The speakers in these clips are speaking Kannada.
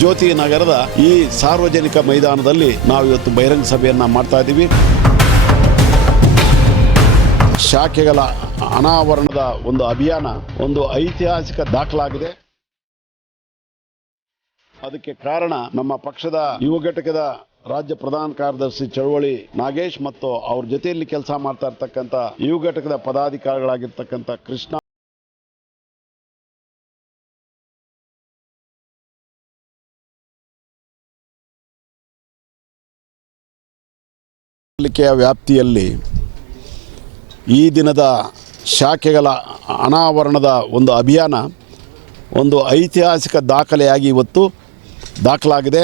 ಜ್ಯೋತಿ ನಗರದ ಈ ಸಾರ್ವಜನಿಕ ಮೈದಾನದಲ್ಲಿ ನಾವು ಇವತ್ತು ಬಹಿರಂಗ ಸಭೆಯನ್ನ ಮಾಡ್ತಾ ಇದ್ದೀವಿ. ಶಾಖೆಗಳ ಅನಾವರಣದ ಒಂದು ಅಭಿಯಾನ, ಒಂದು ಐತಿಹಾಸಿಕ ದಾಖಲಾಗಿದೆ. ಅದಕ್ಕೆ ಕಾರಣ ನಮ್ಮ ಪಕ್ಷದ ಯುವ ಘಟಕದ ರಾಜ್ಯ ಪ್ರಧಾನ ಕಾರ್ಯದರ್ಶಿ ಚಳವಳಿ ನಾಗೇಶ್ ಮತ್ತು ಅವ್ರ ಜೊತೆಯಲ್ಲಿ ಕೆಲಸ ಮಾಡ್ತಾ ಇರ್ತಕ್ಕಂಥ ಯುವ ಘಟಕದ ಪದಾಧಿಕಾರಿಗಳಾಗಿರ್ತಕ್ಕಂಥ ಕೃಷ್ಣ ಪಾಲಿಕೆಯ ವ್ಯಾಪ್ತಿಯಲ್ಲಿ ಈ ದಿನದ ಶಾಖೆಗಳ ಅನಾವರಣದ ಒಂದು ಅಭಿಯಾನ, ಒಂದು ಐತಿಹಾಸಿಕ ದಾಖಲೆಯಾಗಿ ಇವತ್ತು ದಾಖಲಾಗಿದೆ.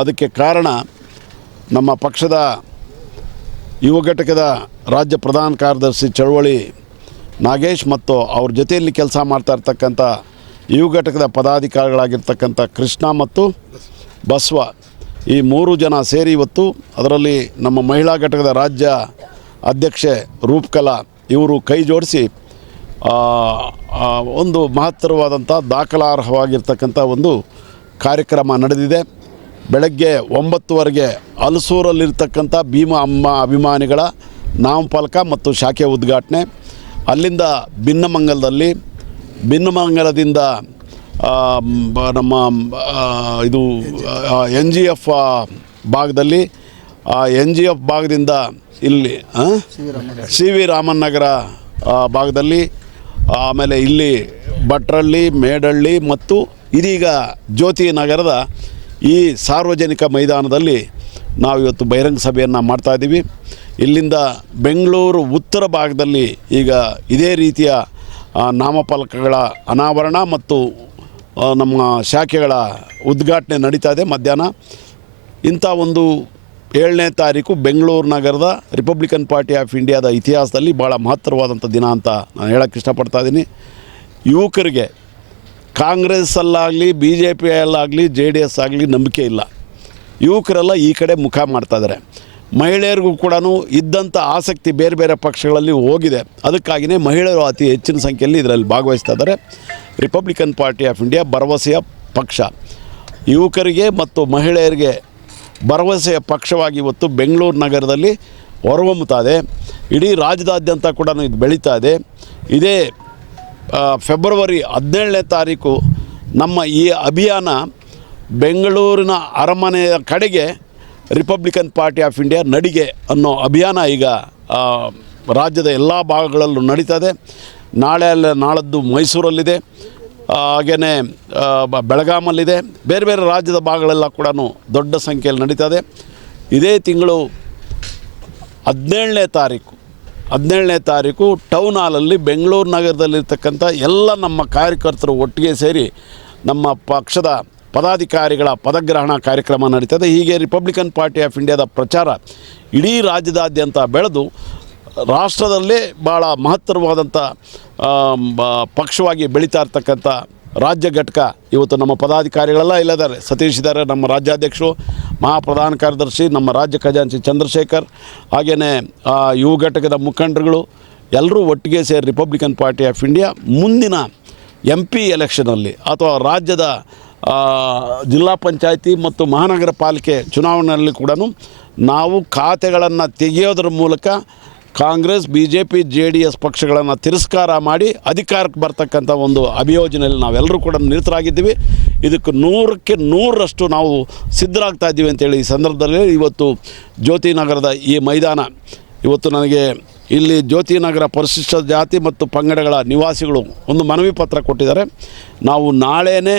ಅದಕ್ಕೆ ಕಾರಣ ನಮ್ಮ ಪಕ್ಷದ ಯುವ ಘಟಕದ ರಾಜ್ಯ ಪ್ರಧಾನ ಕಾರ್ಯದರ್ಶಿ ಚಳವಳಿ ನಾಗೇಶ್ ಮತ್ತು ಅವ್ರ ಜೊತೆಯಲ್ಲಿ ಕೆಲಸ ಮಾಡ್ತಾ ಇರ್ತಕ್ಕಂಥ ಯುವ ಘಟಕದ ಪದಾಧಿಕಾರಿಗಳಾಗಿರ್ತಕ್ಕಂಥ ಕೃಷ್ಣ ಮತ್ತು ಬಸವ ಈ ಮೂರು ಜನ ಸೇರಿ ಇವತ್ತು ಅದರಲ್ಲಿ ನಮ್ಮ ಮಹಿಳಾ ಘಟಕದ ರಾಜ್ಯ ಅಧ್ಯಕ್ಷೆ ರೂಪಕಲಾ ಇವರು ಕೈ ಜೋಡಿಸಿ ಒಂದು ಮಹತ್ತರವಾದಂಥ ದಾಖಲಾರ್ಹವಾಗಿರ್ತಕ್ಕಂಥ ಒಂದು ಕಾರ್ಯಕ್ರಮ ನಡೆದಿದೆ. ಬೆಳಗ್ಗೆ ಒಂಬತ್ತುವರೆಗೆ ಹಲಸೂರಲ್ಲಿರ್ತಕ್ಕಂಥ ಭೀಮ ಅಮ್ಮ ಅಭಿಮಾನಿಗಳ ನಾಮಫಲಕ ಮತ್ತು ಶಾಖೆ ಉದ್ಘಾಟನೆ. ಅಲ್ಲಿಂದ ಭಿನ್ನಮಂಗಲದಲ್ಲಿ ಭಿನ್ನಮಂಗಲದಿಂದ ನಮ್ಮ ಇದು ಎನ್ ಜಿ ಎಫ್ ಭಾಗದಲ್ಲಿ ಎನ್ ಜಿ ಎಫ್ ಭಾಗದಿಂದ ಇಲ್ಲಿ? ಸಿ ವಿ ರಾಮನ್ ನಗರ ಭಾಗದಲ್ಲಿ, ಆಮೇಲೆ ಇಲ್ಲಿ ಭಟ್ರಳ್ಳಿ, ಮೇಡಳ್ಳಿ ಮತ್ತು ಇದೀಗ ಜ್ಯೋತಿ ನಗರದ ಈ ಸಾರ್ವಜನಿಕ ಮೈದಾನದಲ್ಲಿ ನಾವು ಇವತ್ತು ಬಹಿರಂಗ ಸಭೆಯನ್ನು ಮಾಡ್ತಾಯಿದ್ದೀವಿ ಇಲ್ಲಿಂದ ಬೆಂಗಳೂರು ಉತ್ತರ ಭಾಗದಲ್ಲಿ ಈಗ ಇದೇ ರೀತಿಯ ನಾಮಫಲಕಗಳ ಅನಾವರಣ ಮತ್ತು ನಮ್ಮ ಶಾಖೆಗಳ ಉದ್ಘಾಟನೆ ನಡೀತಾ ಇದೆ ಮಧ್ಯಾಹ್ನ. ಇಂಥ ಒಂದು ಏಳನೇ ತಾರೀಕು ಬೆಂಗಳೂರು ನಗರದ ರಿಪಬ್ಲಿಕನ್ ಪಾರ್ಟಿ ಆಫ್ ಇಂಡಿಯಾದ ಇತಿಹಾಸದಲ್ಲಿ ಭಾಳ ಮಹತ್ತರವಾದಂಥ ದಿನ ಅಂತ ನಾನು ಹೇಳೋಕ್ಕೆ ಇಷ್ಟಪಡ್ತಾ ಇದ್ದೀನಿ. ಯುವಕರಿಗೆ ಕಾಂಗ್ರೆಸ್ಸಲ್ಲಾಗಲಿ ಬಿ ಜೆ ಪಿಯಲ್ಲಾಗಲಿ ಜೆ ಡಿ ಎಸ್ ಆಗಲಿ ನಂಬಿಕೆ ಇಲ್ಲ. ಯುವಕರೆಲ್ಲ ಈ ಕಡೆ ಮುಖ ಮಾಡ್ತಾ ಇದ್ದಾರೆ. ಮಹಿಳೆಯರಿಗೂ ಕೂಡ ಇದ್ದಂಥ ಆಸಕ್ತಿ ಬೇರೆ ಬೇರೆ ಪಕ್ಷಗಳಲ್ಲಿ ಹೋಗಿದೆ. ಅದಕ್ಕಾಗಿಯೇ ಮಹಿಳೆಯರು ಅತಿ ಹೆಚ್ಚಿನ ಸಂಖ್ಯೆಯಲ್ಲಿ ಇದರಲ್ಲಿ ಭಾಗವಹಿಸ್ತಾ ಇದ್ದಾರೆ. ರಿಪಬ್ಲಿಕನ್ ಪಾರ್ಟಿ ಆಫ್ ಇಂಡಿಯಾ ಭರವಸೆಯ ಪಕ್ಷ. ಯುವಕರಿಗೆ ಮತ್ತು ಮಹಿಳೆಯರಿಗೆ ಭರವಸೆಯ ಪಕ್ಷವಾಗಿ ಇವತ್ತು ಬೆಂಗಳೂರು ನಗರದಲ್ಲಿ ಹೊರಹೊಮ್ಮುತ್ತಾ ಇದೆ. ಇಡೀ ರಾಜ್ಯದಾದ್ಯಂತ ಕೂಡ ಇದು ಬೆಳೀತಾ ಇದೆ. ಇದೇ ಫೆಬ್ರವರಿ ಹದಿನೇಳನೇ ತಾರೀಕು ನಮ್ಮ ಈ ಅಭಿಯಾನ ಬೆಂಗಳೂರಿನ ಅರಮನೆಯ ಕಡೆಗೆ ರಿಪಬ್ಲಿಕನ್ ಪಾರ್ಟಿ ಆಫ್ ಇಂಡಿಯಾ ನಡಿಗೆ ಅನ್ನೋ ಅಭಿಯಾನ ಈಗ ರಾಜ್ಯದ ಎಲ್ಲ ಭಾಗಗಳಲ್ಲೂ ನಡೀತಾ ಇದೆ ನಾಳೆ ಅಲ್ಲ, ನಾಳದ್ದು ಮೈಸೂರಲ್ಲಿದೆ. ಹಾಗೆಯೇ ಬೆಳಗಾಮಲ್ಲಿದೆ. ಬೇರೆ ಬೇರೆ ರಾಜ್ಯದ ಭಾಗಗಳೆಲ್ಲ ಕೂಡ ದೊಡ್ಡ ಸಂಖ್ಯೆಯಲ್ಲಿ ನಡೀತಾ ಇದೆ ಇದೇ ತಿಂಗಳು ಹದಿನೇಳನೇ ತಾರೀಕು ಹದಿನೇಳನೇ ತಾರೀಕು ಟೌನ್ ಹಾಲಲ್ಲಿ ಬೆಂಗಳೂರು ನಗರದಲ್ಲಿರ್ತಕ್ಕಂಥ ಎಲ್ಲ ನಮ್ಮ ಕಾರ್ಯಕರ್ತರು ಒಟ್ಟಿಗೆ ಸೇರಿ ನಮ್ಮ ಪಕ್ಷದ ಪದಾಧಿಕಾರಿಗಳ ಪದಗ್ರಹಣ ಕಾರ್ಯಕ್ರಮ ನಡೀತದೆ. ಹೀಗೆ ರಿಪಬ್ಲಿಕನ್ ಪಾರ್ಟಿ ಆಫ್ ಇಂಡಿಯಾದ ಪ್ರಚಾರ ಇಡೀ ರಾಜ್ಯದಾದ್ಯಂತ ಬೆಳೆದು, ರಾಷ್ಟ್ರದಲ್ಲೇ ಭಾಳ ಮಹತ್ತರವಾದಂಥ ಪಕ್ಷವಾಗಿ ಬೆಳೀತಾ ಇರ್ತಕ್ಕಂಥ ರಾಜ್ಯ ಘಟಕ ಇವತ್ತು ನಮ್ಮ ಪದಾಧಿಕಾರಿಗಳೆಲ್ಲ ಇಲ್ಲದಾರೆ ಸತೀಶ್ ಇದ್ದಾರೆ, ನಮ್ಮ ರಾಜ್ಯಾಧ್ಯಕ್ಷರು, ಮಹಾಪ್ರಧಾನ ಕಾರ್ಯದರ್ಶಿ, ನಮ್ಮ ರಾಜ್ಯ ಖಜಾಂಚಿ ಚಂದ್ರಶೇಖರ್ ಹಾಗೆಯೇ ಯುವ ಘಟಕದ ಮುಖಂಡರುಗಳು, ಎಲ್ಲರೂ ಒಟ್ಟಿಗೆ ಸೇರಿ ರಿಪಬ್ಲಿಕನ್ ಪಾರ್ಟಿ ಆಫ್ ಇಂಡಿಯಾ ಮುಂದಿನ ಎಂ ಪಿ ಎಲೆಕ್ಷನಲ್ಲಿ ಅಥವಾ ರಾಜ್ಯದ ಜಿಲ್ಲಾ ಪಂಚಾಯಿತಿ ಮತ್ತು ಮಹಾನಗರ ಪಾಲಿಕೆ ಚುನಾವಣೆಯಲ್ಲಿ ಕೂಡ ನಾವು ಖಾತೆಗಳನ್ನು ತೆಗೆಯೋದ್ರ ಮೂಲಕ Congress B J P J D S ಪಕ್ಷಗಳನ್ನು ತಿರಸ್ಕಾರ ಮಾಡಿ ಅಧಿಕಾರಕ್ಕೆ ಬರ್ತಕ್ಕಂಥ ಒಂದು ಅಭಿಯೋಜನೆಯಲ್ಲಿ ನಾವೆಲ್ಲರೂ ಕೂಡ ನಿರತರಾಗಿದ್ದೀವಿ. ಇದಕ್ಕೆ ನೂರಕ್ಕೆ ನೂರರಷ್ಟು ನಾವು ಸಿದ್ಧರಾಗ್ತಾ ಇದ್ದೀವಿ ಅಂತೇಳಿ ಈ ಸಂದರ್ಭದಲ್ಲಿ ಇವತ್ತು ಜ್ಯೋತಿ ನಗರದ ಈ ಮೈದಾನ. ಇವತ್ತು ನನಗೆ ಇಲ್ಲಿ ಜ್ಯೋತಿ ನಗರ ಪರಿಶಿಷ್ಟ ಜಾತಿ ಮತ್ತು ಪಂಗಡಗಳ ನಿವಾಸಿಗಳು ಒಂದು ಮನವಿ ಪತ್ರ ಕೊಟ್ಟಿದ್ದಾರೆ. ನಾವು ನಾಳೆನೇ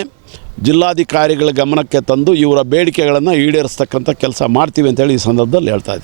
ಜಿಲ್ಲಾಧಿಕಾರಿಗಳ ಗಮನಕ್ಕೆ ತಂದು ಇವರ ಬೇಡಿಕೆಗಳನ್ನು ಈಡೇರಿಸ್ತಕ್ಕಂಥ ಕೆಲಸ ಮಾಡ್ತೀವಿ ಅಂತೇಳಿ ಈ ಸಂದರ್ಭದಲ್ಲಿ ಹೇಳ್ತಾ